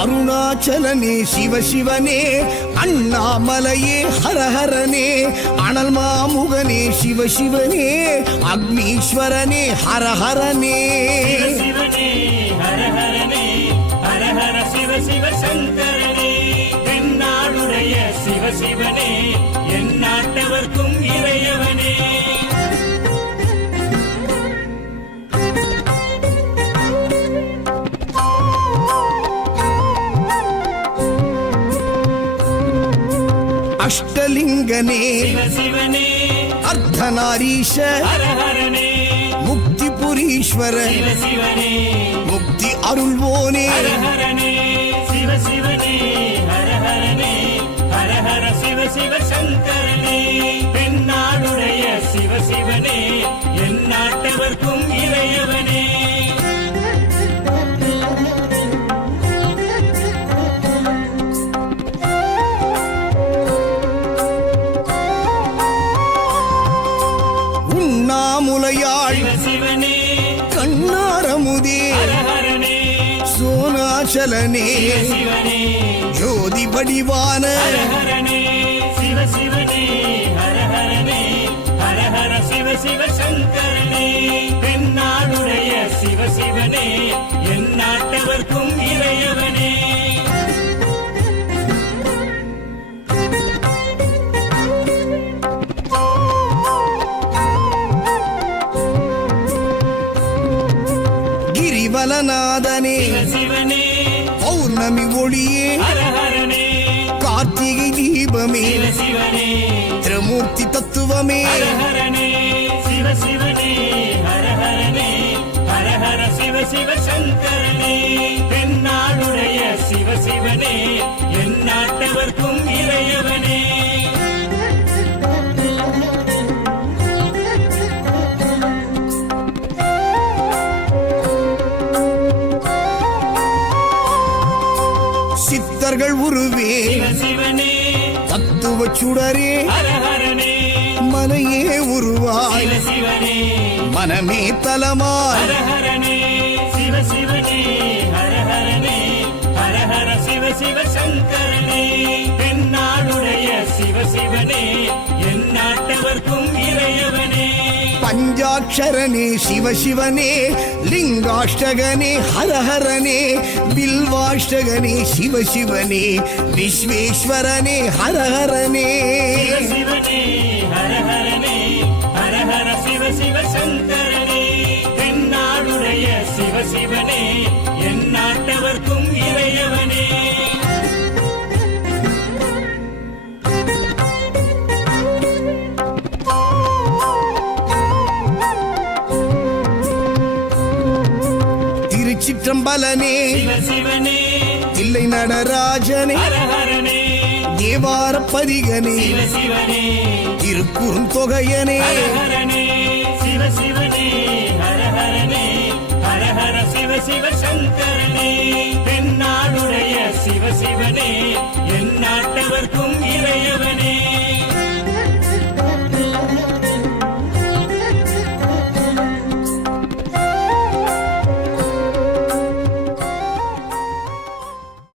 அருணாச்சலனே சிவசிவனே, அண்ணாமலையே ஹரஹரனே, அனல் மாமுகனே சிவசிவனே, அக்னீஸ்வரனே ஹரஹரனே. சிவசிவனே ஹரஹரனே, ஹரஹர சிவ சிவ சங்கரனே, தென்னாடுடைய சிவசிவனே, என் நாட்டவர்க்கும் இறையவனே. அஷ்டலிங்கனே சிவசிவனே, அர்த்தநாரீஷ ஹரஹரனே, முக்திபுரீஸ்வர சிவசிவனே, முக்தி அருள்வோனே. ஹரஹரனே சிவசிவனே, ஹரஹரனே, ஹரஹர சிவ சிவ சங்கரனே, தென்னாடுடைய சிவசிவனே, என் நாட்டவர்க்கும் இறையவனே. உண்ணாமுலையாள் சிவசிவனே, கண்ணாரமுதே ஹரஹரனே, சோனாச்சலனே சிவசிவனே, ஜோதி வடிவான ஹரஹரனே சிவசிவனே, ஹரஹரனே, ஹரஹர சிவ சிவ சங்கரனே, தென்னாடுடைய சிவசிவனே, என் நாட்டவர்க்கும் இறையவனே. கிரிவலநாதனே சிவசிவனே, பௌர்ணமி ஒளியே ஹரஹரனே, கார்த்திகை தீபமே சிவசிவனே, திரமூர்த்தி தத்துவமே. ஹரஹரனே சிவசிவனே, ஹரஹரனே, ஹரஹர சிவ சிவ சங்கரனே, தென்னாடுடைய சிவசிவனே, என் நாட்டவர்க்கும் இறையவனே. சித்தர்கள் உருவே சிவசிவனே, தத்துவ சுடரே ஹரஹரனே, மலையே உருவாய் சிவசிவனே, மனமே தலமாய். ஹரஹரனே சிவசிவனே, ஹரஹரனே, ஹரஹர சிவ சிவ சங்கரனே, தென்னாடுடைய சிவசிவனே, என் நாட்டவர்க்கும் இறையவனே. பஞ்சாட்சரனே சிவசிவனே, லிங்காஷ்டகனே ஹரஹரனே, பில்வாஷ்டகனே சிவசிவனே, விஸ்வேஸ்வரனே ஹரஹரனே. சிவசிவனே, ஹரஹரனே, ஹரஹர சிவ சிவ சங்கரனே, தென்னாடுடைய சிவசிவனே, என் நாட்டவர்க்கும் இறையவனே. திருச்சிற்றம்பலனே சிவசிவனே, தில்லை நடராஜனே, ஹரஹரனே, தேவார பதிகனே, சிவசிவனே, திருக்குறுந்தொகையனே. ஹரஹரனே சிவசிவனே, ஹரஹரனே, ஹரஹர சிவ சிவ சங்கரனே, தென்னாடுடைய சிவசிவனே, என் நாட்டவர்க்கும் இறையவனே.